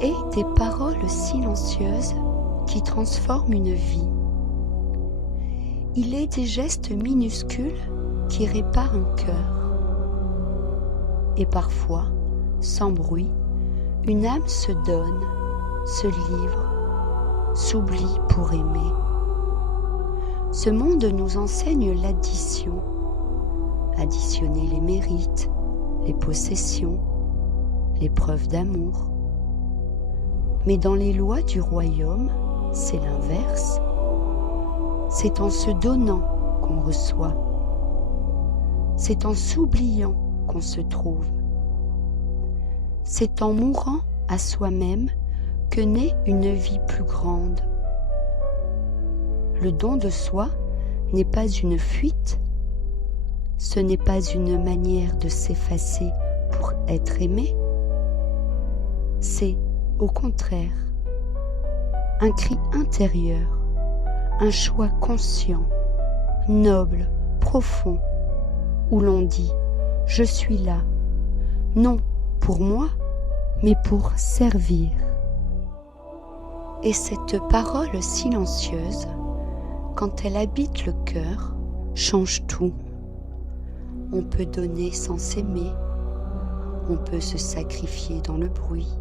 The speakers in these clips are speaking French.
et des paroles silencieuses qui transforment une vie. Il est des gestes minuscules qui réparent un cœur. Et parfois, sans bruit, une âme se donne, se livre, s'oublie pour aimer. Ce monde nous enseigne l'addition, additionner les mérites, les possessions, les preuves d'amour. Mais dans les lois du royaume, c'est l'inverse. C'est en se donnant qu'on reçoit. C'est en s'oubliant qu'on se trouve. C'est en mourant à soi-même que naît une vie plus grande. Le don de soi n'est pas une fuite, ce n'est pas une manière de s'effacer pour être aimé, c'est, au contraire, un cri intérieur, un choix conscient, noble, profond, où l'on dit « Je suis là, non pour moi, mais pour servir ». Et cette parole silencieuse, quand elle habite le cœur, change tout. On peut donner sans s'aimer, on peut se sacrifier dans le bruit.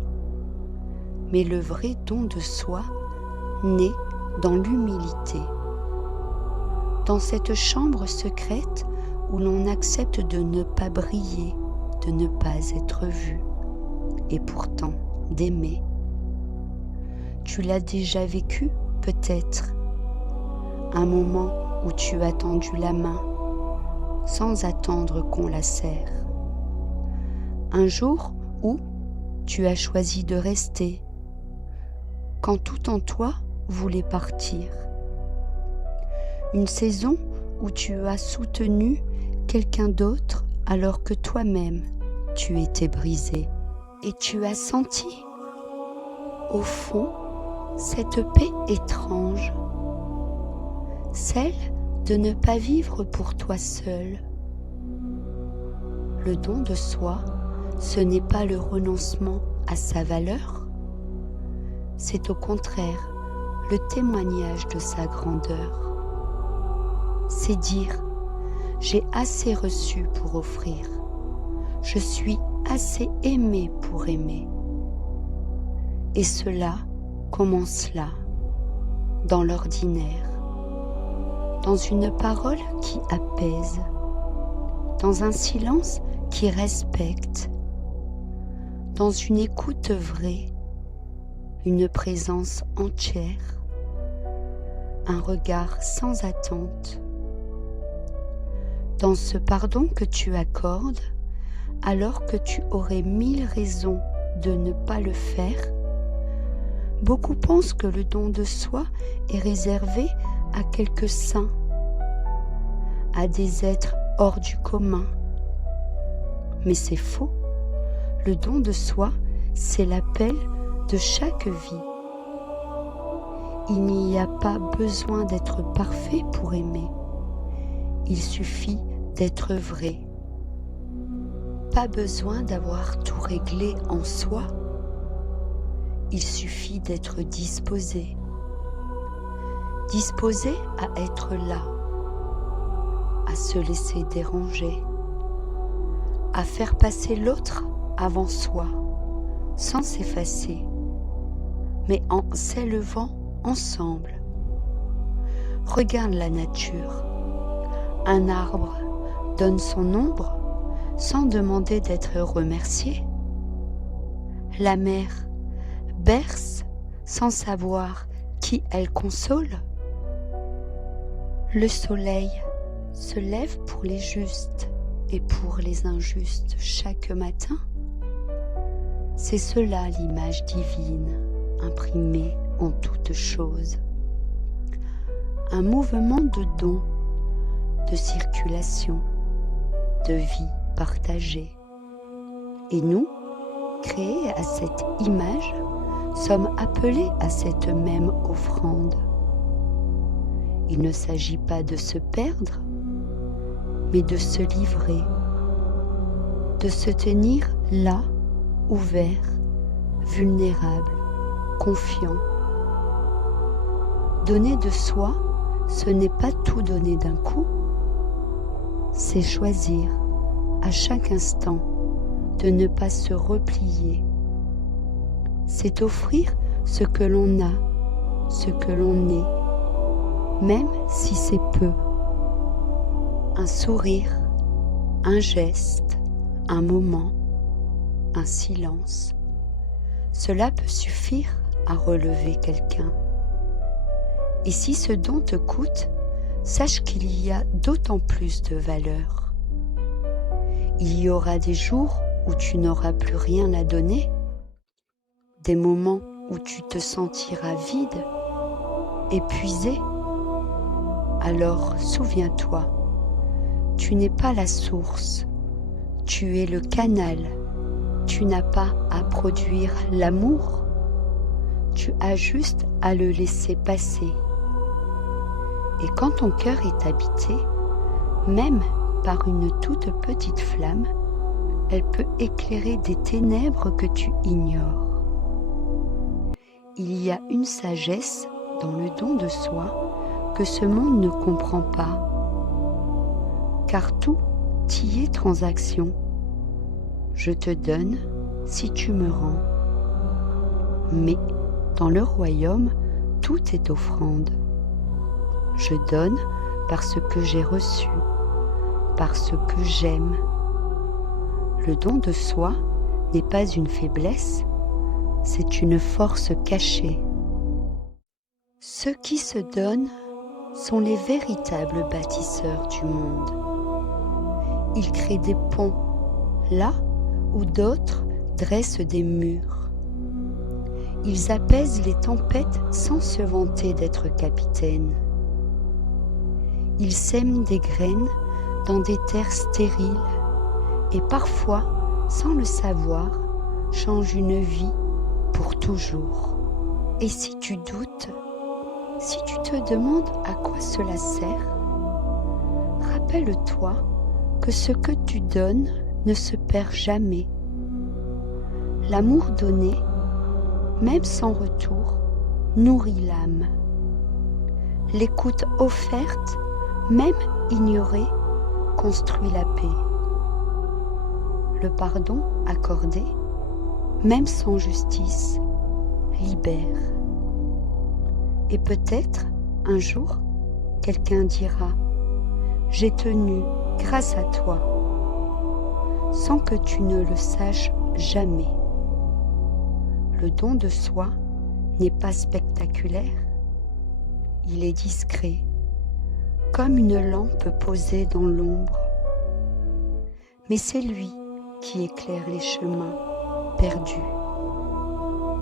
Mais le vrai don de soi naît dans l'humilité. Dans cette chambre secrète où l'on accepte de ne pas briller, de ne pas être vu, et pourtant d'aimer. Tu l'as déjà vécu, peut-être, un moment où tu as tendu la main, sans attendre qu'on la serre. Un jour où tu as choisi de rester, quand tout en toi voulait partir. Une saison où tu as soutenu quelqu'un d'autre alors que toi-même tu étais brisé. Et tu as senti, au fond, cette paix étrange, celle de ne pas vivre pour toi seul. Le don de soi, ce n'est pas le renoncement à sa valeur, c'est au contraire le témoignage de sa grandeur. C'est dire « J'ai assez reçu pour offrir, je suis assez aimé pour aimer ». Et cela commence là, dans l'ordinaire, dans une parole qui apaise, dans un silence qui respecte, dans une écoute vraie, une présence entière, un regard sans attente, dans ce pardon que tu accordes alors que tu aurais 1000 raisons de ne pas le faire. Beaucoup pensent que le don de soi est réservé à quelques saints, à des êtres hors du commun. Mais c'est faux. Le don de soi, c'est l'appel de chaque vie. Il n'y a pas besoin d'être parfait pour aimer. Il suffit d'être vrai. Pas besoin d'avoir tout réglé en soi. Il suffit d'être disposé. Disposé à être là, à se laisser déranger, à faire passer l'autre avant soi, sans s'effacer, mais en s'élevant ensemble. Regarde la nature. Un arbre donne son ombre sans demander d'être remercié. La mer berce sans savoir qui elle console. Le soleil se lève pour les justes et pour les injustes chaque matin. C'est cela l'image divine imprimée en toutes choses. Un mouvement de don, de circulation, de vie partagée. Et nous, créés à cette image, sommes appelés à cette même offrande. Il ne s'agit pas de se perdre, mais de se livrer, de se tenir là, ouvert, vulnérable, confiant. Donner de soi, ce n'est pas tout donner d'un coup, c'est choisir à chaque instant de ne pas se replier. C'est offrir ce que l'on a, ce que l'on est, même si c'est peu. Un sourire, un geste, un moment, un silence. Cela peut suffire à relever quelqu'un. Et si ce don te coûte, sache qu'il y a d'autant plus de valeur. Il y aura des jours où tu n'auras plus rien à donner, des moments où tu te sentiras vide, épuisé. Alors souviens-toi, tu n'es pas la source, tu es le canal. Tu n'as pas à produire l'amour, tu as juste à le laisser passer. Et quand ton cœur est habité, même par une toute petite flamme, elle peut éclairer des ténèbres que tu ignores. Il y a une sagesse dans le don de soi que ce monde ne comprend pas, car tout y est transaction. Je te donne si tu me rends. Mais dans le royaume, tout est offrande. Je donne parce que j'ai reçu, parce que j'aime. Le don de soi n'est pas une faiblesse, c'est une force cachée. Ceux qui se donnent sont les véritables bâtisseurs du monde. Ils créent des ponts là où d'autres dressent des murs. Ils apaisent les tempêtes sans se vanter d'être capitaines. Ils sèment des graines dans des terres stériles et parfois, sans le savoir, changent une vie pour toujours. Et si tu doutes, si tu te demandes à quoi cela sert, rappelle-toi que ce que tu donnes ne se perd jamais. L'amour donné, même sans retour, nourrit l'âme. L'écoute offerte, même ignorée, construit la paix. Le pardon accordé, même sans justice, libère. Et peut-être, un jour, quelqu'un dira « J'ai tenu grâce à toi », sans que tu ne le saches jamais. Le don de soi n'est pas spectaculaire, il est discret, comme une lampe posée dans l'ombre. Mais c'est lui qui éclaire les chemins perdus.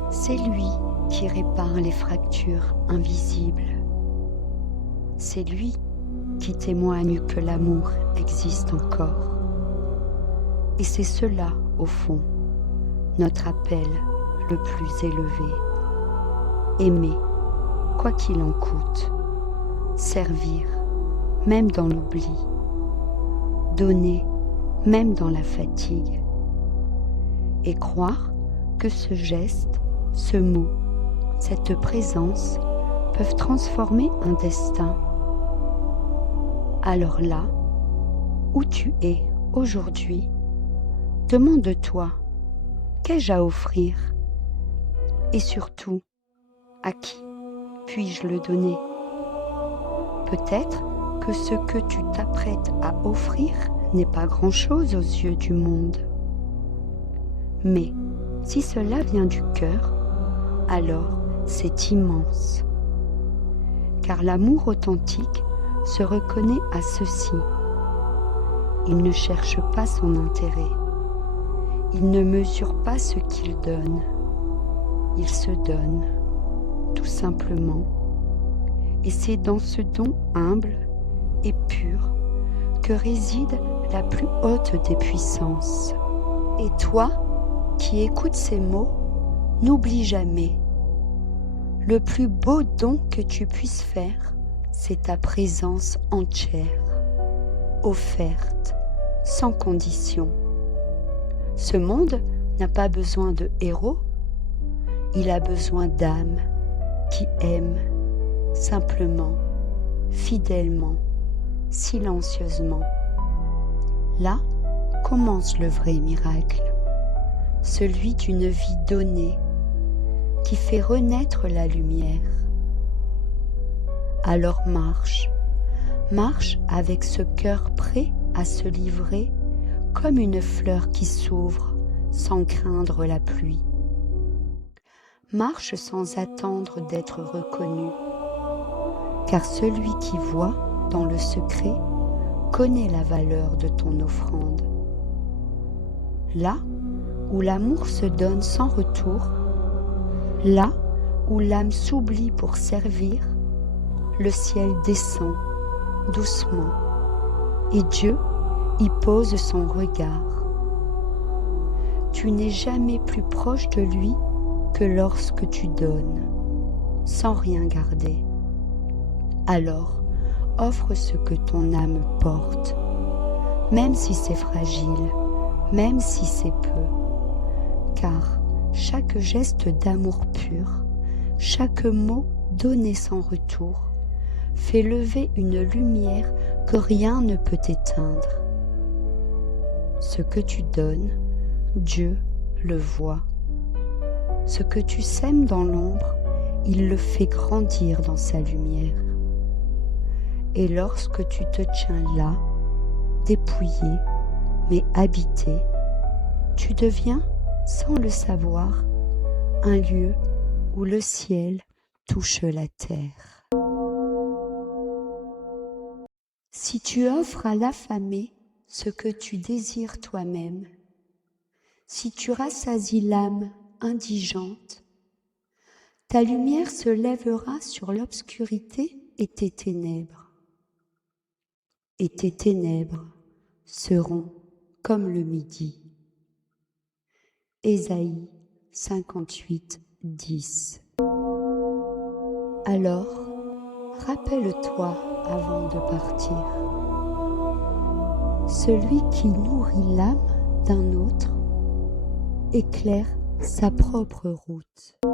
C'est lui qui répare les fractures invisibles. C'est lui qui témoigne que l'amour existe encore. Et c'est cela, au fond, notre appel le plus élevé. Aimer, quoi qu'il en coûte. Servir, même dans l'oubli. Donner, même dans la fatigue. Et croire que ce geste, ce mot, cette présence peuvent transformer un destin. Alors là, où tu es aujourd'hui, demande-toi, qu'ai-je à offrir? Et surtout, à qui puis-je le donner? Peut-être que ce que tu t'apprêtes à offrir n'est pas grand-chose aux yeux du monde. Mais si cela vient du cœur, alors c'est immense. Car l'amour authentique se reconnaît à ceci. Il ne cherche pas son intérêt. Il ne mesure pas ce qu'il donne. Il se donne, tout simplement. Et c'est dans ce don humble et pur que réside la plus haute des puissances. Et toi, qui écoutes ces mots, n'oublie jamais. Le plus beau don que tu puisses faire, c'est ta présence entière, offerte, sans condition. Ce monde n'a pas besoin de héros, Il a besoin d'âmes qui aiment simplement, fidèlement, silencieusement. Là commence le vrai miracle, celui d'une vie donnée qui fait renaître la lumière. Alors marche avec ce cœur prêt à se livrer comme une fleur qui s'ouvre sans craindre la pluie. Marche sans attendre d'être reconnu, car celui qui voit dans le secret connaît la valeur de ton offrande. Là où l'amour se donne sans retour, là où l'âme s'oublie pour servir, le ciel descend doucement et Dieu y pose son regard. Tu n'es jamais plus proche de lui que lorsque tu donnes, sans rien garder. Alors, offre ce que ton âme porte, même si c'est fragile, même si c'est peu, car chaque geste d'amour pur, chaque mot donné sans retour, fait lever une lumière que rien ne peut éteindre. Ce que tu donnes, Dieu le voit. Ce que tu sèmes dans l'ombre, il le fait grandir dans sa lumière. Et lorsque tu te tiens là, dépouillé, mais habité, tu deviens, sans le savoir, un lieu où le ciel touche la terre. Si tu offres à l'affamé ce que tu désires toi-même, si tu rassasies l'âme indigente, ta lumière se lèvera sur l'obscurité et tes ténèbres. Et tes ténèbres seront comme le midi. Ésaïe 58, 10. Alors, rappelle-toi avant de partir. Celui qui nourrit l'âme d'un autre éclaire sa propre route.